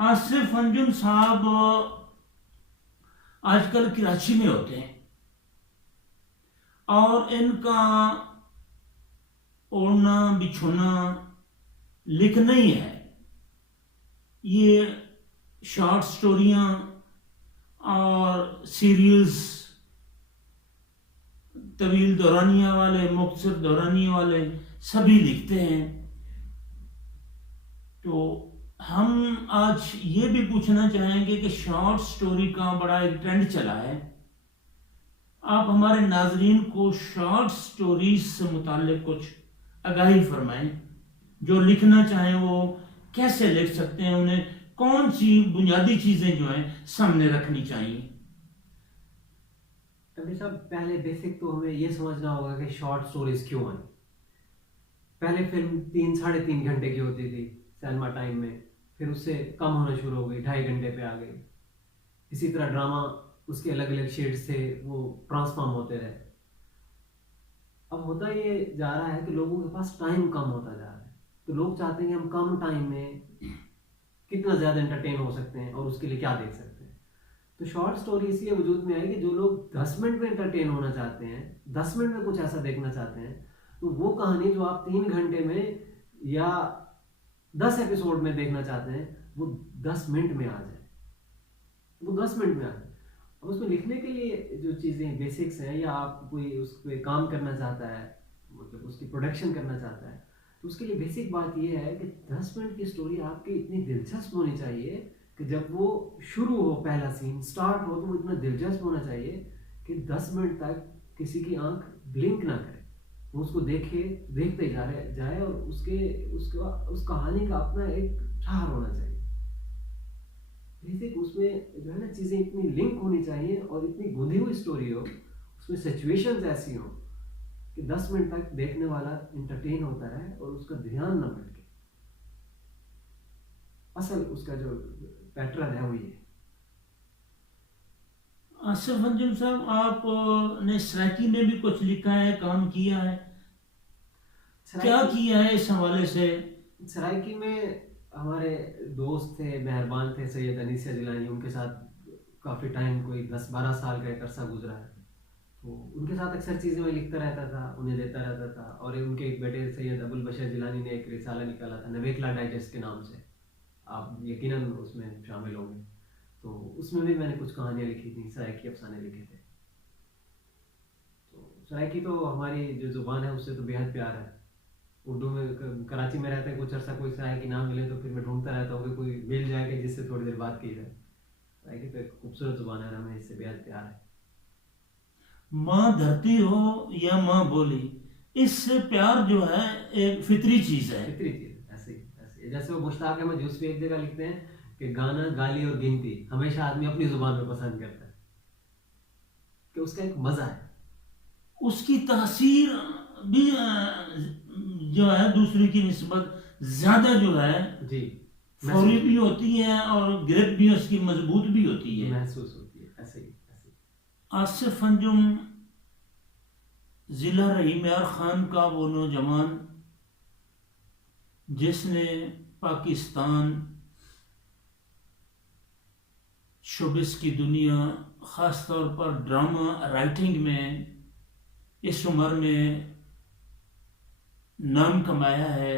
आसिफ अंजुम साहब आजकल कराची में होते हैं और इनका ओढ़ना बिछोना लिखना ही है। ये शॉर्ट स्टोरियाँ और सीरियल्स, तवील दौरानिया वाले, मुख्तसर दौरानिया वाले सभी लिखते हैं। तो हम आज ये भी पूछना चाहेंगे कि शॉर्ट स्टोरी का बड़ा एक ट्रेंड चला है। आप हमारे नाजरीन को शॉर्ट स्टोरीज से मुताल्लिक कुछ आगाही फरमाएं। जो लिखना चाहें वो कैसे लिख सकते हैं, उन्हें कौन सी बुनियादी चीजें जो हैं सामने रखनी चाहिए। अभी साहब, पहले बेसिक तो हमें ये समझना होगा कि शॉर्ट स्टोरीज क्यों आई। पहले फिल्म 3-3.5 घंटे की होती थी सिनेमा टाइम में, फिर उससे कम होना शुरू हो गई, 2.5 घंटे पे आ गई। इसी तरह ड्रामा, उसके अलग अलग शेड्स थे, वो ट्रांसफॉर्म होते रहे। अब होता ये जा रहा है कि लोगों के पास टाइम कम होता जा रहा है, तो लोग चाहते हैं कि हम कम टाइम में कितना ज़्यादा एंटरटेन हो सकते हैं और उसके लिए क्या देख सकते हैं। तो शॉर्ट स्टोरी इसलिए वजूद में आई कि जो लोग 10 मिनट में एंटरटेन होना चाहते हैं, 10 मिनट में कुछ ऐसा देखना चाहते हैं, तो वो कहानी जो आप 3 घंटे में या 10 एपिसोड में देखना चाहते हैं, वो 10 मिनट में आ जाए, वो 10 मिनट में आ जाए। अब उसमें लिखने के लिए जो चीज़ें बेसिक्स हैं, या आप कोई उस पर काम करना चाहता है, मतलब उसकी प्रोडक्शन करना चाहता है, तो उसके लिए बेसिक बात यह है कि 10 मिनट की स्टोरी आपकी इतनी दिलचस्प होनी चाहिए कि जब वो शुरू हो, पहला सीन स्टार्ट हो, तो वो इतना दिलचस्प होना चाहिए कि 10 मिनट तक किसी की आंख ब्लिंक ना करे, वो उसको देखते जाए और उस कहानी का अपना एक चार होना चाहिए। बेसिक उसमें जो है ना, चीज़ें इतनी लिंक होनी चाहिए और इतनी गुंधी हुई स्टोरी हो, उसमें सिचुएशंस ऐसी हो कि 10 मिनट तक देखने वाला इंटरटेन होता है और उसका ध्यान न भटके। असल उसका जो पैटर्न है वो ये। आसिफ अंजुम साहब, आपने सराकी में भी कुछ लिखा है, काम किया है, क्या किया है इस हवाले से? सराइकी में हमारे दोस्त थे, मेहरबान थे, सैयद अनीसिया जिलानी, उनके साथ काफ़ी टाइम, कोई 10-12 साल का एक अरसा गुजरा है। तो उनके साथ अक्सर चीज़ें मैं लिखता रहता था, उन्हें देता रहता था। और उनके एक बेटे सैयद अबुल बशर जिलानी ने एक रिसाला निकाला था नवेकला डाइजेस्ट के नाम से, आप यकीनन उसमें शामिल होंगे। तो उसमें भी मैंने कुछ कहानियाँ लिखी थी, सराइकी अफसाने लिखे थे। तो सराइकी तो हमारी जो ज़ुबान है उससे तो बेहद प्यार है। उर्दू में कराची में रहते हैं, कुछ अर्सा कोई सराइकी नाम मिले तो फिर मैं ढूंढता रहता हूँ कि कोई मिल जाए कि जिससे थोड़ी देर बात की जाए। सराइकी तो एक खूबसूरत ज़ुबान है, हमें इससे बेहद प्यार है। माँ धरती हो या माँ बोली, इससे प्यार जो है एक फितरी चीज़ है। फितरी चीज़ ऐसे जैसे वो मुश्ताक अहमद यूसुफ एक जगह लिखते हैं कि गाना, गाली और गिनती हमेशा आदमी अपनी ज़ुबान में पसंद करता है, कि उसका एक मज़ा है, उसकी तासीर भी जो है दूसरे की निस्बत ज़्यादा जो है जी, फौरी भी होती है और ग्रिप भी उसकी मजबूत भी होती है, महसूस होती है। ऐसे ही आसिफ अंजुम ज़िला रहीम यार खान का वो नौजवान जिसने पाकिस्तान शोबिस की दुनिया, ख़ास तौर पर ड्रामा राइटिंग में इस उम्र में नाम कमाया है,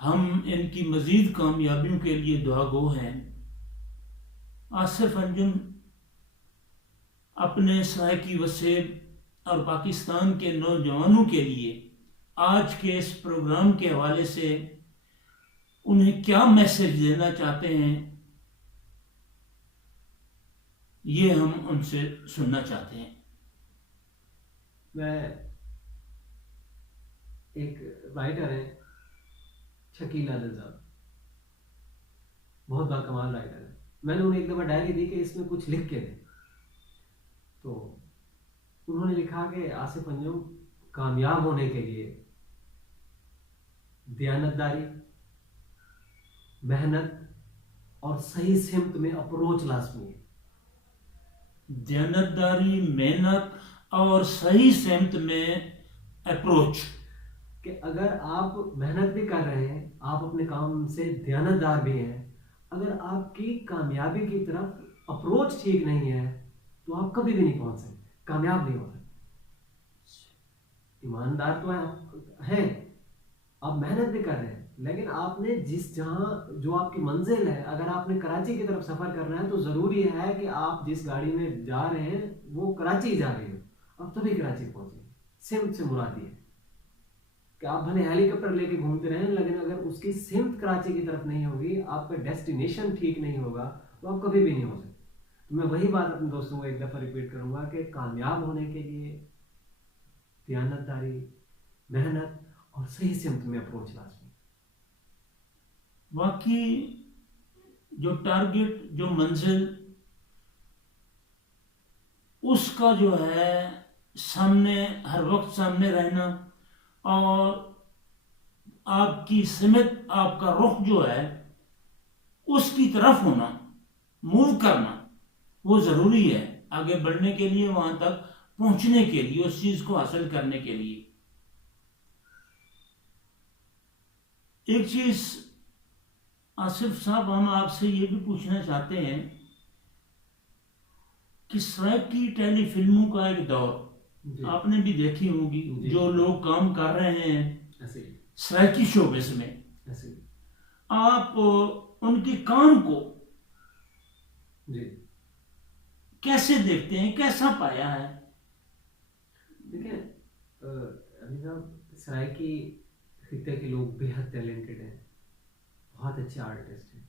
हम इनकी मज़ीद कामयाबियों के लिए दुआगो हैं। आसिफ अंजुम अपने सराइकी वसेब और पाकिस्तान के नौजवानों के लिए आज के इस प्रोग्राम के हवाले से उन्हें क्या मैसेज देना चाहते हैं, ये हम उनसे सुनना चाहते हैं। मैं एक राइटर है शकील आदिल साहब, बहुत बाकमाल राइटर है। मैंने उन्हें एक दफ़ा डायरी दी कि इसमें कुछ लिख के दे, तो उन्होंने लिखा कि आसिफ अंजुम, कामयाब होने के लिए दयानतदारी, मेहनत और सही सिमत में अप्रोच लाजमी है। दयानतदारी, मेहनत और सही सिमत में अप्रोच। कि अगर आप मेहनत भी कर रहे हैं, आप अपने काम से दयानतदार भी हैं, अगर आपकी कामयाबी की तरफ अप्रोच ठीक नहीं है तो आप कभी भी नहीं पहुंच सकते, कामयाब नहीं हो सकते। ईमानदार तो हैं, आप मेहनत भी कर रहे हैं, लेकिन आपने जहां जो आपकी मंजिल है, अगर आपने कराची की तरफ सफर करना है तो जरूरी है कि आप जिस गाड़ी में जा रहे हैं वो कराची जा रही हो, आप तभी कराची पहुंचे। सिमत से मुराद ये कि आप भले हेलीकॉप्टर लेके घूमते रहें, लेकिन अगर उसकी सिमत कराची की तरफ नहीं होगी, आपका डेस्टिनेशन ठीक नहीं होगा, तो आप कभी भी नहीं हो सकते। तो मैं वही बात अपने दोस्तों को एक दफा रिपीट करूंगा कि कामयाब होने के लिए दयानतदारी, मेहनत और सही सिमत में अप्रोच लाजमी। बाकी जो टारगेट, जो मंजिल, उसका जो है सामने, हर वक्त सामने रहना, और आपकी सिमत, आपका रुख जो है उसकी तरफ होना, मूव करना, वो जरूरी है आगे बढ़ने के लिए, वहां तक पहुंचने के लिए, उस चीज को हासिल करने के लिए। एक चीज आसिफ साहब, हम आपसे ये भी पूछना चाहते हैं कि सराइकी टेली फिल्मों का एक दौर आपने भी देखी होगी, जो लोग काम कर रहे हैं सराइकी शोबे में, आप उनके काम को कैसे देखते हैं, कैसा पाया है? देखिए अभी साहब, सराइकी खित्ते के लोग बेहद टैलेंटेड हैं, बहुत अच्छे आर्टिस्ट हैं,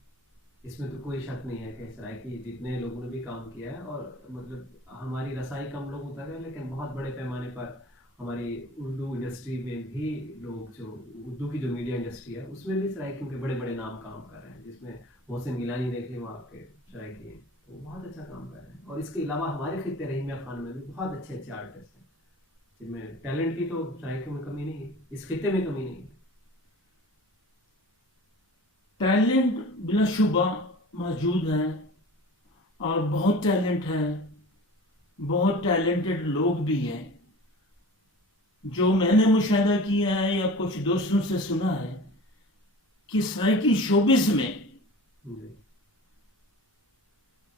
इसमें तो कोई शक नहीं है कि सराइकी जितने लोगों ने भी काम किया है, और मतलब हमारी रसाई कम लोग होता है, लेकिन बहुत बड़े पैमाने पर हमारी उर्दू इंडस्ट्री में भी लोग, जो उर्दू की जो मीडिया इंडस्ट्री है उसमें भी सराइकियों के बड़े बड़े नाम काम कर रहे हैं, जिसमें मोहसिन गिलानी देख लें, वो आपके सराइकी हैं, तो बहुत अच्छा काम कर रहे हैं। और इसके अलावा हमारे खित्ते रहीमिया खान में भी बहुत अच्छे अच्छे आर्टिस्ट हैं, जिनमें टैलेंट की तो सराइकियों में कमी नहीं है, इस खित्ते में कमी नहीं है। टैलेंट बिलाशुबा मौजूद है, और बहुत टैलेंट है, बहुत टैलेंटेड लोग भी हैं। जो मैंने मुशाहिदा किया है या कुछ दोस्तों से सुना है कि सराइकी शोबिस में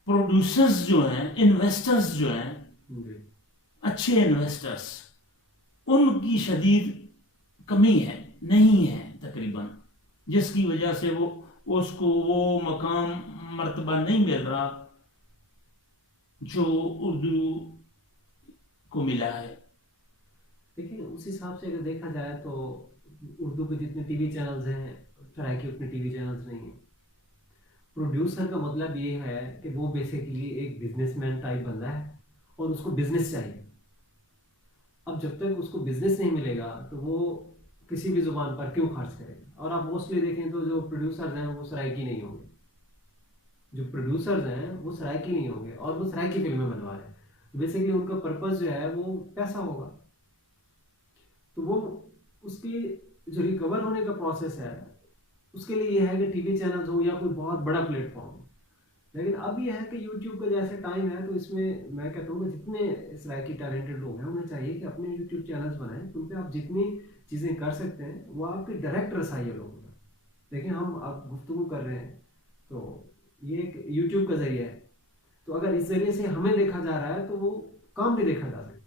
प्रोड्यूसर्स जो हैं, इन्वेस्टर्स जो हैं, अच्छे इन्वेस्टर्स, उनकी शदीद कमी है, नहीं है तकरीबन, जिसकी वजह से वो उसको वो मकाम मर्तबा नहीं मिल रहा जो उर्दू को मिला है। देखिए उस हिसाब से अगर देखा जाए तो उर्दू के जितने टीवी चैनल्स हैं, सराइकी उतने टीवी चैनल्स नहीं हैं। प्रोड्यूसर का मतलब ये है कि वो बेसिकली एक बिजनेसमैन टाइप बंदा है और उसको बिजनेस चाहिए। अब जब तक उसको बिजनेस नहीं मिलेगा तो वो किसी भी जुबान पर क्यों खर्च करेगा। और आप मोस्टली देखें तो जो प्रोड्यूसर्स हैं वो सराइकी नहीं होंगे, जो प्रोड्यूसर्स हैं वो सराइकी नहीं होंगे और वो सराइकी फिल्में बनवा रहे हैं। बेसिकली उनका पर्पस जो है वो पैसा होगा, तो वो उसकी जो रिकवर होने का प्रोसेस है उसके लिए ये है कि टीवी चैनल्स हो या कोई बहुत बड़ा प्लेटफॉर्म हो। लेकिन अब ये है कि यूट्यूब का जैसे टाइम है तो इसमें मैं कहता हूँ कि जितने सराइकी टैलेंटेड लोग हैं उन्हें चाहिए कि अपने यूट्यूब चैनल्स बनाएं, उन पर आप जितनी चीज़ें कर सकते हैं वो आपकी डायरेक्ट रसाई है लोगों तक। देखिए हम आप गुफ्तगू कर रहे हैं तो ये एक यूट्यूब का जरिया है, तो अगर इस जरिए से हमें देखा जा रहा है तो वो काम भी देखा जा सकता है।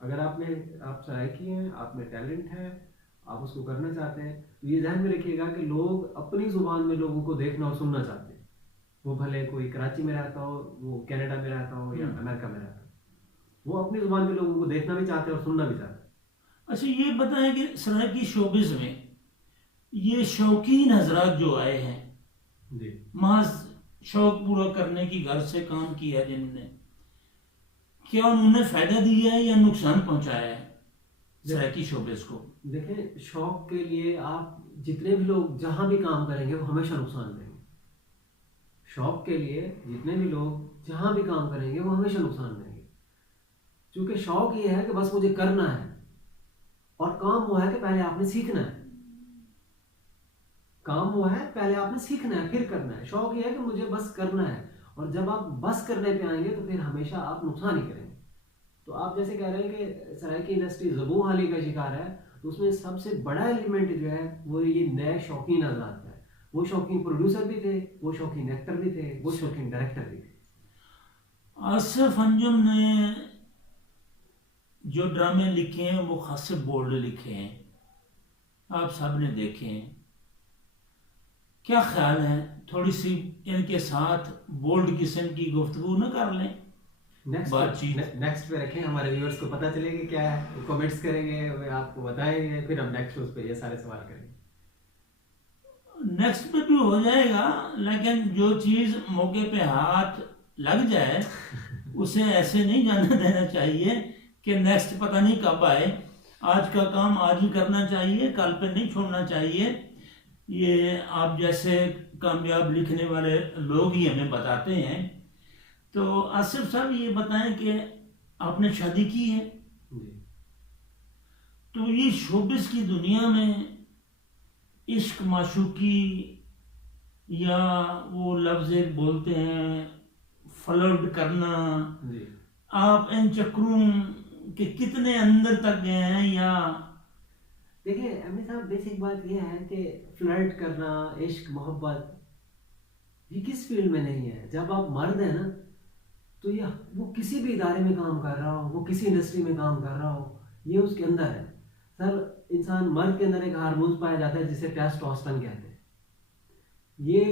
अगर आप सराइकी हैं, आप में टैलेंट है, आप उसको करना चाहते हैं, तो ये ध्यान में रखिएगा कि लोग अपनी जुबान में लोगों को देखना और सुनना चाहते हैं। वो भले कोई कराची में रहता हो, वो कनाडा में रहता हो या अमेरिका में रहता हो, वो अपनी जुबान में लोगों को देखना भी चाहते हैं और सुनना भी चाहते हैं। अच्छा ये बताएं कि सराइकी शोबिज में ये शौकीन हजरात जो आए हैं जी, महज शौक पूरा करने की घर से काम किया जिन्होंने, क्या उन्होंने फायदा दिया है या नुकसान पहुंचाया है सराइकी शोबिज को? देखें शौक के लिए आप जितने भी लोग जहां भी काम करेंगे वो हमेशा नुकसान देंगे। शौक के लिए जितने भी लोग जहां भी काम करेंगे वो हमेशा नुकसान देंगे, क्योंकि शौक ये है कि बस मुझे करना है और काम वो है कि पहले आपने सीखना है। काम वो है पहले आपने सीखना है फिर करना है। शौक ये है कि मुझे बस करना है, और जब आप बस करने पे आएंगे तो फिर हमेशा आप नुकसान ही करेंगे। तो आप जैसे कह रहे हैं कि सराइकी इंडस्ट्री ज़बू हाली का शिकार है, तो उसमें सबसे बड़ा एलिमेंट जो है वो ये नए शौकीन आजाद है। वो शौकीन प्रोड्यूसर भी थे, वो शौकीन एक्टर भी थे, वो शौकीन डायरेक्टर भी थे। आसिफ अंजुम ने जो ड्रामे लिखे हैं वो खासे बोल्ड लिखे हैं, आप सब ने देखे हैं। क्या ख्याल है थोड़ी सी इनके साथ बोल्ड किस्म की गुफ्तगू न कर लें? नेक्स्ट पे रखें, हमारे व्यूअर्स को पता चलेगा क्या है, वो कमेंट्स करेंगे, वे आपको बताएंगे, फिर हम नेक्स्ट उस पे ये सारे सवाल करेंगे। नेक्स्ट पे भी हो जाएगा, लेकिन जो चीज़ मौके पे हाथ लग जाए उसे ऐसे नहीं जाने देना चाहिए कि नेक्स्ट पता नहीं कब आए। आज का काम आज ही करना चाहिए, कल पे नहीं छोड़ना चाहिए। ये आप जैसे कामयाब लिखने वाले लोग ही हमें बताते हैं। तो आसिफ साहब ये बताएं कि आपने शादी की है, जी। तो ये शोबिस की दुनिया में इश्क माशूकी या वो लफ्ज़ एक बोलते हैं फ्लर्ट करना, जी। आप इन चक्रों के कितने अंदर तक गए हैं? या देखिए एमए साहब, बेसिक बात यह है कि फ्लर्ट करना, इश्क मोहब्बत, ये किस फील्ड में नहीं है। जब आप मर्द हैं ना, तो ये वो किसी भी इदारे में काम कर रहा हो, वो किसी इंडस्ट्री में काम कर रहा हो, ये उसके अंदर है। सर, इंसान मर्द के अंदर एक हार्मोन पाया जाता है जिसे टेस्टोस्टेरोन कहते हैं। ये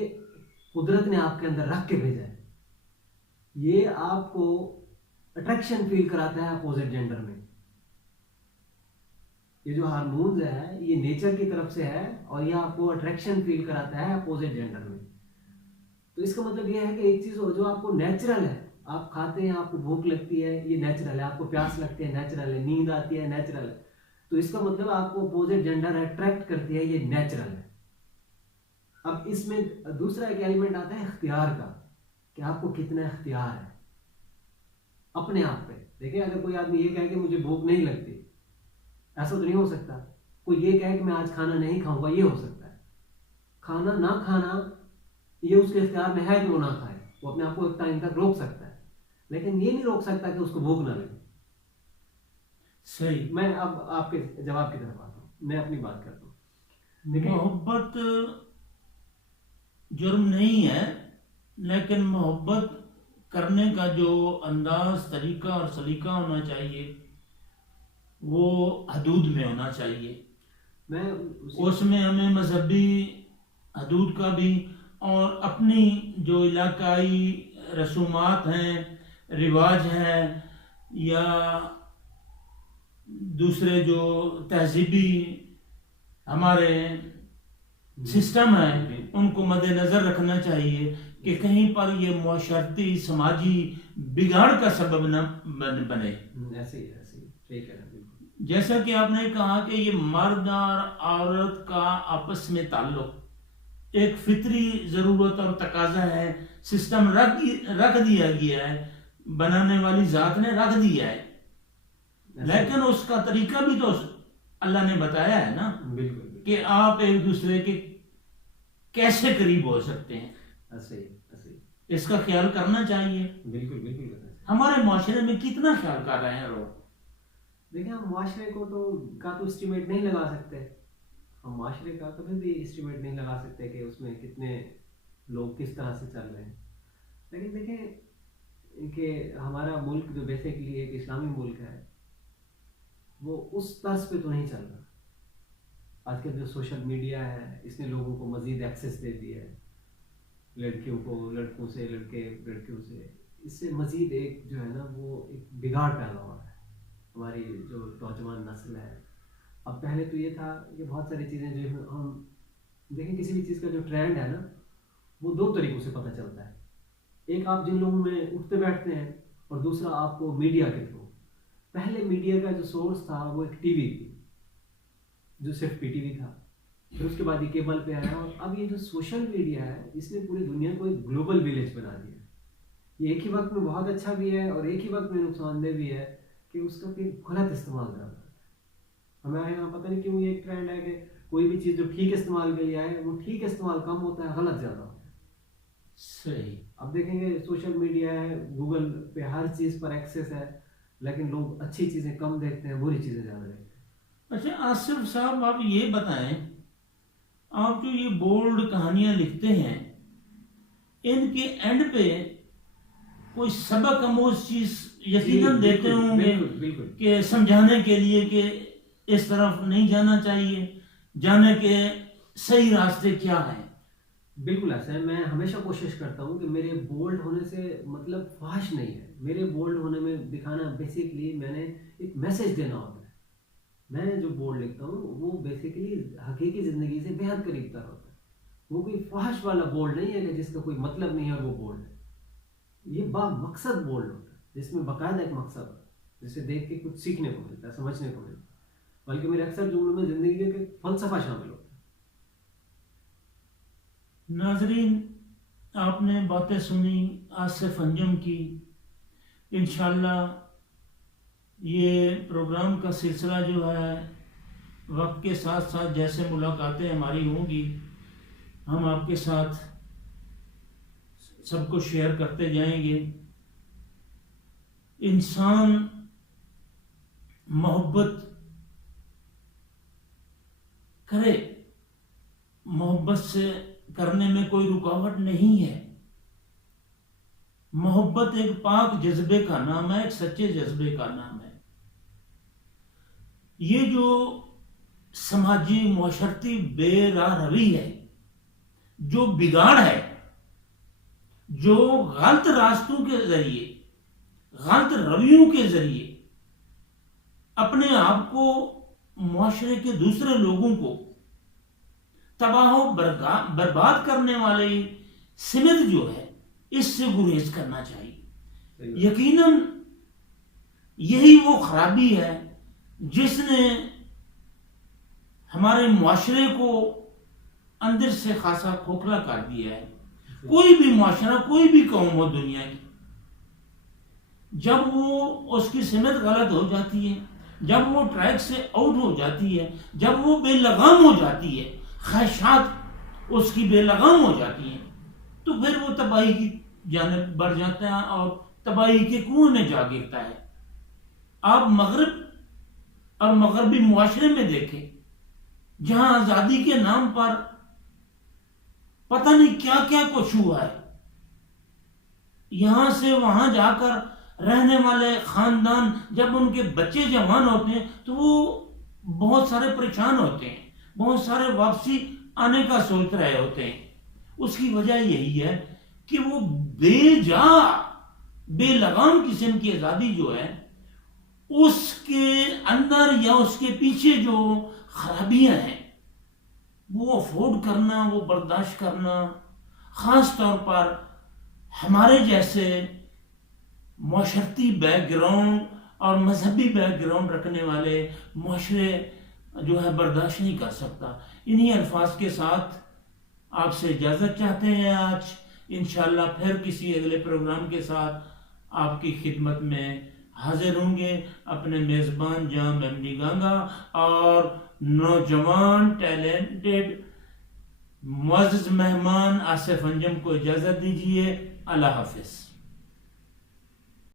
कुदरत ने आपके अंदर रख के भेजा है। ये आपको अट्रैक्शन फील कराता है अपोजिट जेंडर में। ये जो हार्मोन्स है ये नेचर की तरफ से है और ये आपको अट्रैक्शन फील कराता है अपोजिट जेंडर में। तो इसका मतलब ये है कि एक चीज हो जो आपको नेचुरल है, आप खाते हैं, आपको भूख लगती है, ये नेचुरल है, आपको प्यास लगती है, नेचुरल है, नींद आती है, नेचुरल है। तो इसका मतलब आपको अपोजिट जेंडर अट्रैक्ट करती है, ये नेचुरल है। अब इसमें दूसरा एक एलिमेंट आता है इख्तियार का, कि आपको कितना इख्तियार है अपने आप पे। देखिए, अगर कोई आदमी ये कहे कि मुझे भूख नहीं लगती, ऐसा तो नहीं हो सकता। कोई ये कहे कि मैं आज खाना नहीं खाऊंगा, ये हो सकता है। खाना ना खाना ये उसके इख्तियार में है कि वो ना खाए, वो अपने आप को एक टाइम तक रोक सकता है, लेकिन ये नहीं रोक सकता कि उसको भूख ना लगे। सही। मैं अब आपके जवाब की तरफ आता हूँ, मैं अपनी बात करता हूँ। मोहब्बत जुर्म नहीं है, लेकिन मोहब्बत करने का जो अंदाज, तरीका और सलीका होना चाहिए वो हदूद में होना चाहिए। मैं उसमें हमें मजहबी हदूद का भी और अपनी जो इलाकाई रसूमात हैं, रिवाज हैं, या दूसरे जो तहजीबी हमारे सिस्टम है उनको मद्देनजर रखना चाहिए कि कहीं पर ये मुआशरती समाजी बिगाड़ का सबब न बने। ऐसे ही ठीक है, बिल्कुल। जैसा कि आपने कहा कि ये मर्द और औरत का आपस में ताल्लुक एक फितरी जरूरत और तकाजा है, सिस्टम रख दिया गया है, बनाने वाली जात ने रख दिया है, लेकिन उसका तरीका भी तो अल्लाह ने बताया है ना, बिल्कुल, कि आप एक दूसरे के कैसे करीब हो सकते हैं। ऐसे इसका ख्याल करना चाहिए। बिल्कुल बिल्कुल। हमारे माशरे में कितना ख्याल कर रहे हैं लोग? देखिए, हम माशरे को तो एस्टिमेट नहीं लगा सकते। हम माशरे का कभी भी एस्टिमेट नहीं लगा सकते कि उसमें कितने लोग किस तरह से चल रहे हैं। लेकिन देखें कि हमारा मुल्क जो बेसिकली एक इस्लामी मुल्क है, वो उस तर्ज पे तो नहीं चल रहा। आजकल जो सोशल मीडिया है इसने लोगों को मज़ीद एक्सेस दे दिया है, लड़कियों को लड़कों से, लड़के लड़कियों से, इससे मज़ीद एक जो है ना वो एक बिगाड़ पैदा हो रहा है हमारी जो नौजवान नस्ल है। अब पहले तो ये था कि बहुत सारी चीज़ें जो हम देखें, किसी भी चीज़ का जो ट्रेंड है ना वो दो तरीक़ों से पता चलता है। एक आप जिन लोगों में उठते बैठते हैं, और दूसरा आपको मीडिया के थ्रू। पहले मीडिया का जो सोर्स था वो एक टीवी थी, जो सिर्फ पीटीवी था। फिर उसके बाद ये केबल पे आया, और अब ये जो सोशल मीडिया है इसने पूरी दुनिया को एक ग्लोबल विलेज बना दिया। ये एक ही वक्त में बहुत अच्छा भी है और एक ही वक्त में नुकसानदेह भी है कि उसका फिर गलत इस्तेमाल ज़्यादा होता है। हमारे यहाँ पता नहीं क्यों ये एक ट्रेंड है कि कोई भी चीज़ जो ठीक इस्तेमाल के लिए आए वो ठीक इस्तेमाल कम होता है, गलत ज़्यादा होता है। सही। अब देखेंगे सोशल मीडिया है, गूगल पे हर चीज़ पर एक्सेस है, लेकिन लोग अच्छी चीज़ें कम देखते हैं, बुरी चीज़ें ज़्यादा देखते हैं। अच्छा आसिफ साहब, आप ये बताएं, आप जो ये बोल्ड कहानियां लिखते हैं, इनके एंड पे कोई सबक आमोज चीज यकीनन देते बिल्कुल होंगे बिल्कुल बिल्कुल। कि समझाने के लिए कि इस तरफ नहीं जाना चाहिए, जाने के सही रास्ते क्या है। बिल्कुल ऐसा है। मैं हमेशा कोशिश करता हूँ कि मेरे बोल्ड होने से मतलब फहाश नहीं है। मेरे बोल्ड होने में दिखाना बेसिकली मैंने एक मैसेज देना होता है। मैं जो बोल्ड लिखता हूँ वो बेसिकली हकीकी ज़िंदगी से बेहद करीब तर होता है। वो कोई फहाश वाला बोल्ड नहीं है कि जिसका कोई मतलब नहीं है और वो बोल्ड है। ये बा मकसद बोल्ड होता है, जिसमें बाकायदा एक मकसद होता है, जिसे देख के कुछ सीखने को मिलता है, समझने को मिलता है। बल्कि मेरे अक्सर जुमलों में ज़िंदगी का एक फलसफा शामिल होता है। नाजरीन, आपने बातें सुनी आसिफ अंजुम की। इंशाल्लाह ये प्रोग्राम का सिलसिला जो है, वक्त के साथ साथ जैसे मुलाकातें हमारी होंगी, हम आपके साथ सब कुछ शेयर करते जाएंगे। इंसान मोहब्बत करे, मोहब्बत से करने में कोई रुकावट नहीं है। मोहब्बत एक पाक जज्बे का नाम है, एक सच्चे जज्बे का नाम है। ये जो समाजी मुआशरती बेरारवी है, जो बिगाड़ है, जो गलत रास्तों के जरिए, गलत रवैयों के जरिए अपने आप को, मुआशरे के दूसरे लोगों को तबाह बर्बाद करने वाले सिमत जो है, इससे गुरेज करना चाहिए। यकीनन यही वो खराबी है जिसने हमारे मुआशरे को अंदर से खासा खोखला कर दिया है। कोई भी मुआशरा, कोई भी कौम हो दुनिया की, जब वो उसकी सिमत गलत हो जाती है, जब वो ट्रैक से आउट हो जाती है, जब वो बेलगाम हो जाती है, ख्वाहिशात उसकी बेलगाम हो जाती हैं, तो फिर वो तबाही की जानिब बढ़ जाता है और तबाही के कुएं में जा गिरता है। आप मगरब और मगरबी मुआशरे में देखें, जहां आजादी के नाम पर पता नहीं क्या क्या कुछ हुआ है। यहां से वहां जाकर रहने वाले खानदान, जब उनके बच्चे जवान होते हैं तो वो बहुत सारे परेशान होते हैं, बहुत सारे वापसी आने का सोच रहे होते हैं। उसकी वजह यही है कि वो बेजा बेलगाम किस्म की आजादी जो है, उसके अंदर या उसके पीछे जो खराबियां हैं, वो अफोर्ड करना, वो बर्दाश्त करना, खास तौर पर हमारे जैसे मुआशरती बैकग्राउंड और मजहबी बैकग्राउंड रखने वाले मुआशरे जो है बर्दाश्त नहीं कर सकता। इन्हीं अल्फाज के साथ आपसे इजाज़त चाहते हैं। आज इंशाल्लाह फिर किसी अगले प्रोग्राम के साथ आपकी खिदमत में हाजिर होंगे। अपने मेज़बान जाम मेमनी गांगा और नौजवान टैलेंटेड मुअज़्ज़ज़ मेहमान आसिफ अंजुम को इजाज़त दीजिए। अल्लाह हाफिज़।